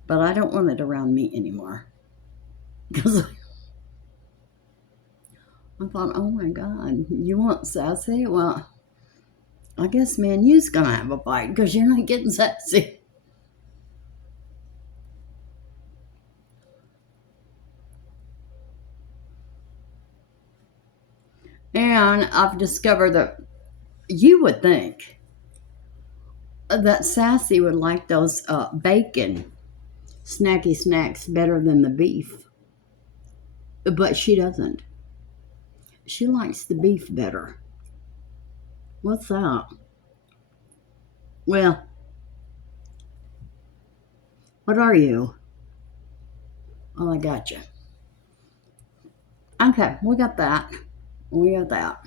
But I don't want it around me anymore. Because I thought, oh my God, you want Sassy? Well, I guess me and you's going to have a fight because you're not getting Sassy. And I've discovered that you would think that Sassy would like those bacon snacky snacks better than the beef. But she doesn't. She likes the beef better. What's that? Well, what are you? Oh, I got you. Okay, we got that. We got that.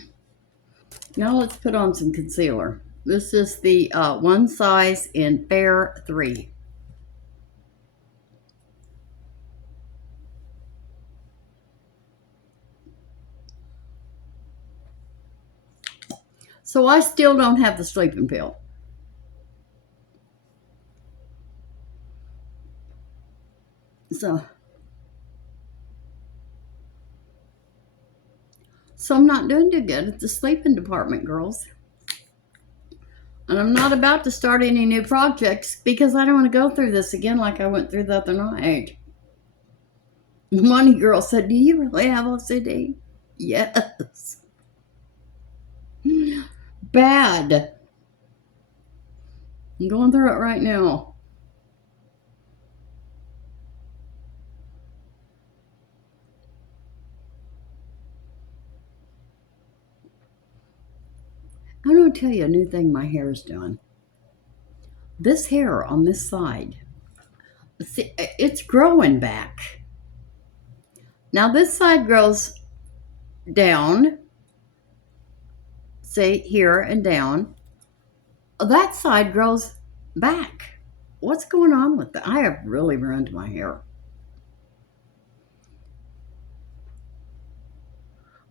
Now let's put on some concealer. This is the One Size in Fair 3. So I still don't have the sleeping pill. So I'm not doing too good at the sleeping department, girls. And I'm not about to start any new projects because I don't want to go through this again like I went through the other night. One girl said, "Do you really have OCD?" Yes. Bad. I'm going through it right now. I'm going to tell you a new thing my hair is doing. This hair on this side, see, it's growing back. Now this side grows down, see, here and down. That side grows back. What's going on with that? I have really ruined my hair.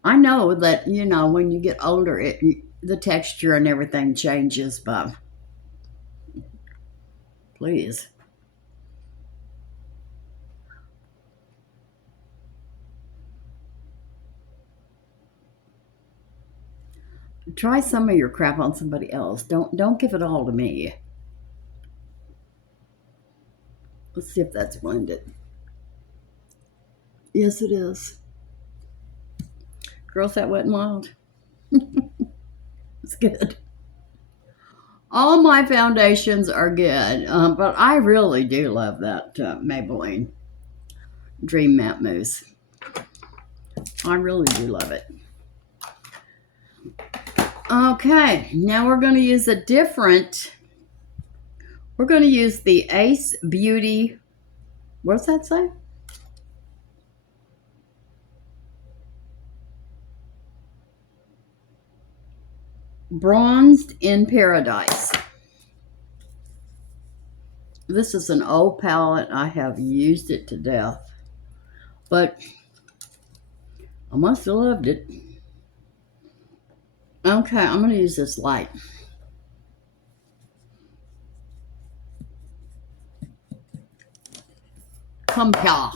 I know that, when you get older, the texture and everything changes, but please. Try some of your crap on somebody else. Don't give it all to me. Let's see if that's blended. Yes, it is. Girls, that wet and wild. It's good. All my foundations are good, but I really do love that Maybelline Dream Matte Mousse. I really do love it. Okay, now we're going to use we're going to use the Ace Beauty, what's that say? Bronzed in Paradise. This is an old palette. I have used it to death, but I must have loved it. Okay, I'm going to use this light. Come here.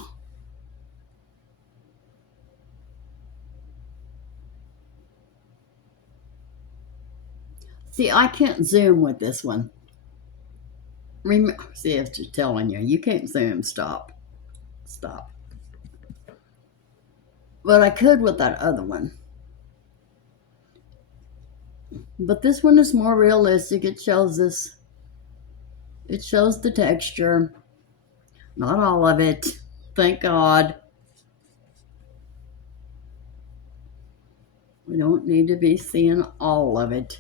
See, I can't zoom with this one. See, it's just telling you, you can't zoom. Stop. But I could with that other one. But this one is more realistic. It shows this. It shows the texture. Not all of it. Thank God. We don't need to be seeing all of it.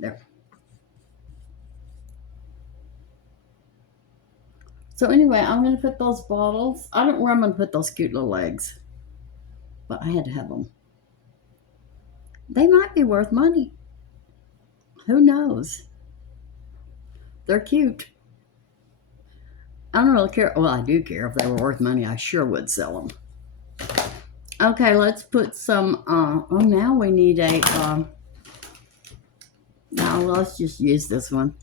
There. So anyway, I'm going to put those bottles. I don't know where I'm going to put those cute little eggs, but I had to have them. They might be worth money. Who knows? They're cute. I don't really care. Well, I do care. If they were worth money, I sure would sell them. Okay, let's put some, now we need a, now let's just use this one.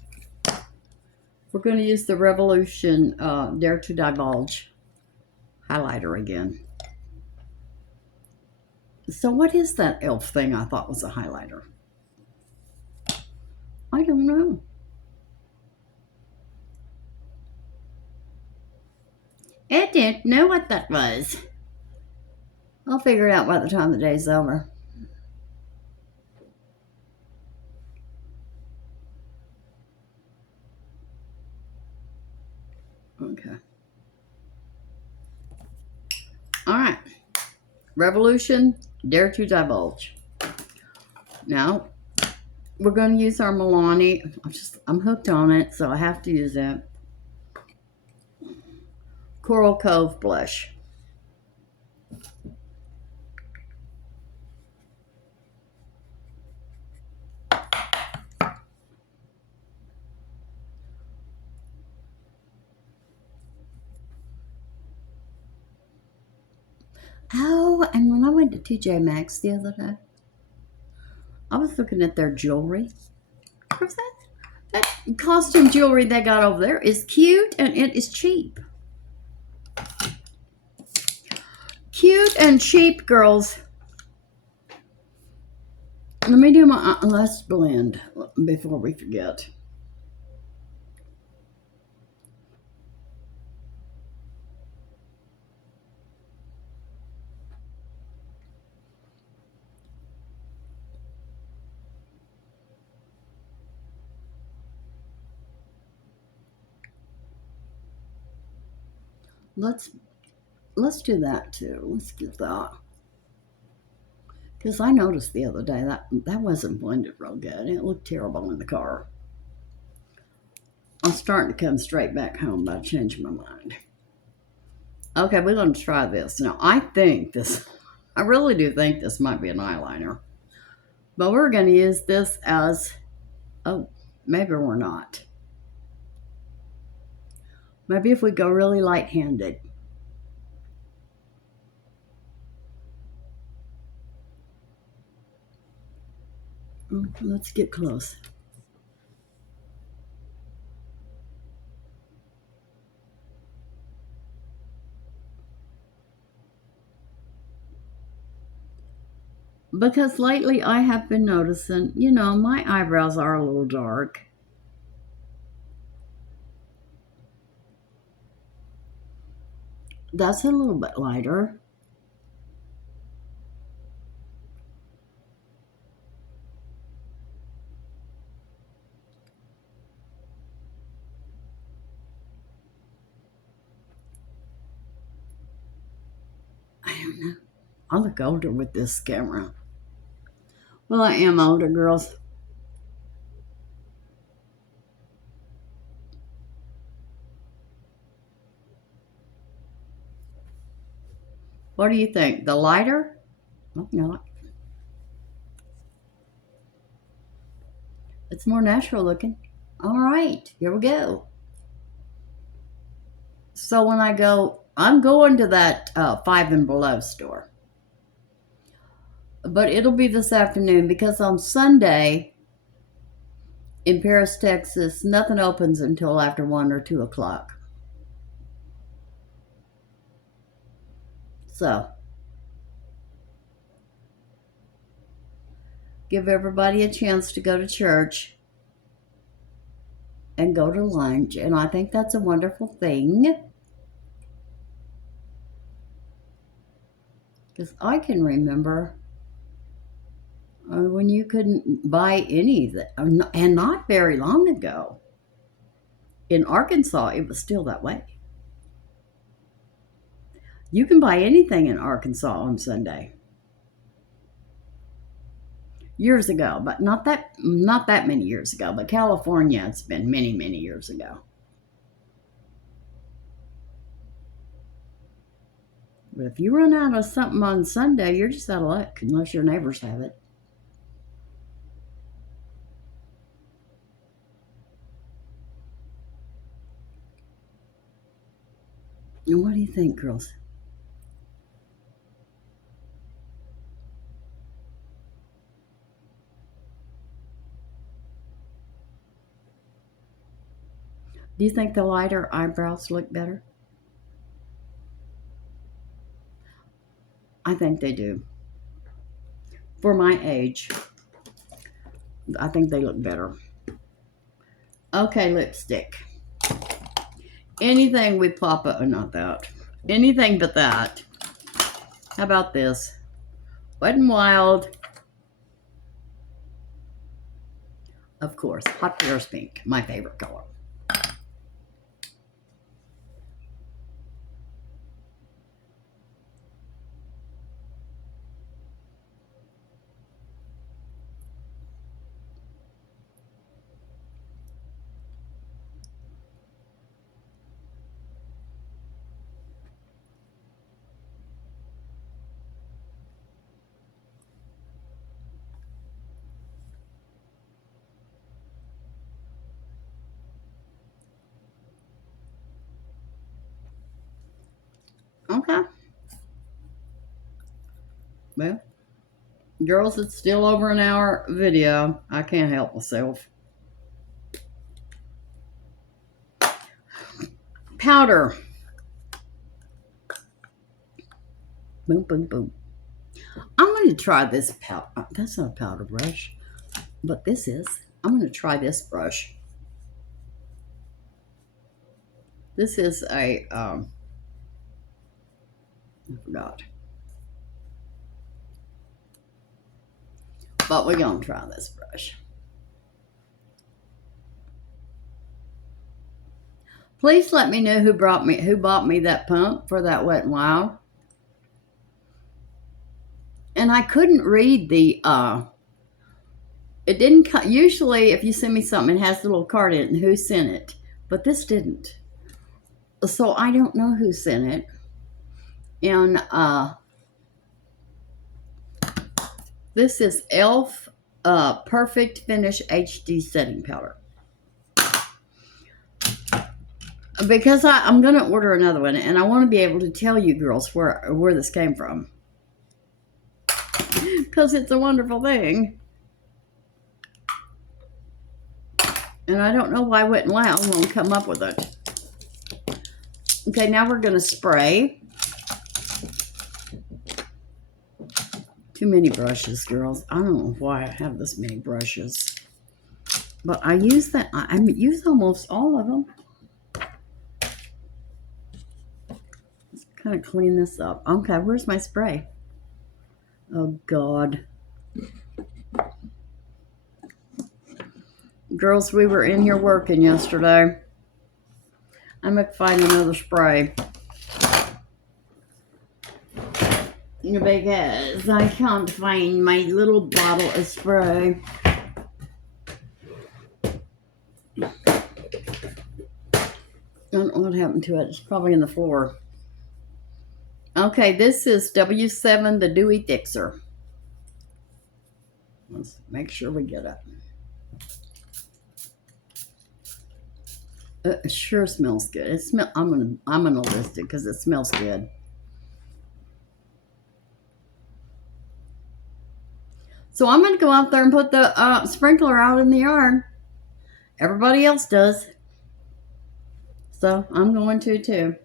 We're going to use the Revolution Dare to Divulge highlighter again. So what is that elf thing I thought was a highlighter? I don't know. I didn't know what that was. I'll figure it out by the time the day's over. Okay. All right. Revolution Dare to Divulge. Now, We're going to use our Milani. I'm hooked on it, so I have to use it. Coral Cove blush. Oh, and when I went to TJ Maxx the other day, I was looking at their jewelry. That costume jewelry they got over there is cute and it is cheap. Cute and cheap, girls. Let me do my eyelash blend before we forget. Let's do that too. Let's get that. Because I noticed the other day that wasn't blended real good. It looked terrible in the car. I'm starting to come straight back home, but I changed my mind. Okay, we're going to try this. Now, I really do think this might be an eyeliner. But we're going to use this as, oh, maybe we're not. Maybe if we go really light-handed. Let's get close. Because lately I have been noticing, my eyebrows are a little dark. That's a little bit lighter. I don't know. I look older with this camera. Well, I am older, girls. What do you think? The lighter? Oh, no. It's more natural looking. All right, here we go. So when I'm going to that 5 and Below store. But it'll be this afternoon because on Sunday in Paris, Texas, nothing opens until after 1 or 2 o'clock. So give everybody a chance to go to church and go to lunch. And I think that's a wonderful thing. Because I can remember when you couldn't buy any, and not very long ago. In Arkansas, it was still that way. You can buy anything in Arkansas on Sunday. Years ago, but not that many years ago. But California, it's been many, many years ago. But if you run out of something on Sunday, you're just out of luck, unless your neighbors have it. And what do you think, girls? Do you think the lighter eyebrows look better? I think they do. For my age, I think they look better. Okay, lipstick. Anything with Papa, not that. Anything but that. How about this? Wet n Wild. Of course, Hot Paris Pink, my favorite color. Okay. Well, girls, it's still over an hour video. I can't help myself. Powder. Boom, boom, boom. I'm going to try this powder. That's not a powder brush, but this is. I'm going to try this brush. This is a, I forgot. But we're going to try this brush. Please let me know who bought me that pump for that Wet n Wild. And I couldn't read the, it didn't, usually if you send me something, it has the little card in it and who sent it. But this didn't. So I don't know who sent it. And this is e.l.f. Perfect Finish HD Setting Powder. Because I'm going to order another one, and I want to be able to tell you girls where this came from. Because it's a wonderful thing. And I don't know why Wet n Wild won't come up with it. Okay, now we're going to spray. Too many brushes, girls. I don't know why I have this many brushes. But I use use almost all of them. Let's kind of clean this up. Okay, where's my spray? Oh, God. Girls, we were in here working yesterday. I'm going to find another spray. Because I can't find my little bottle of spray. I don't know what happened to it. It's probably in the floor. Okay, this is W7, the Dewy Fixer. Let's make sure we get it. It sure smells good. I'm gonna list it because it smells good. So I'm gonna go out there and put the sprinkler out in the yard. Everybody else does. So I'm going to too.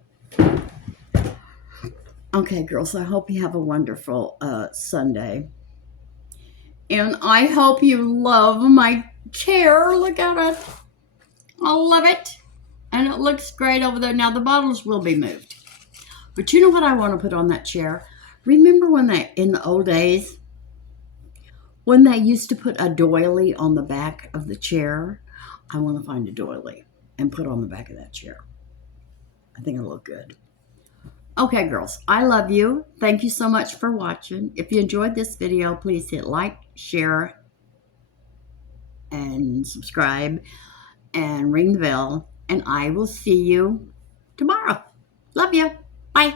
Okay, girls, I hope you have a wonderful Sunday. And I hope you love my chair. Look at it. I love it. And it looks great over there. Now, the bottles will be moved. But you know what I want to put on that chair? Remember when in the old days, when they used to put a doily on the back of the chair? I want to find a doily and put on the back of that chair. I think it'll look good. Okay, girls, I love you. Thank you so much for watching. If you enjoyed this video, please hit like, share, and subscribe, and ring the bell. And I will see you tomorrow. Love you. Bye.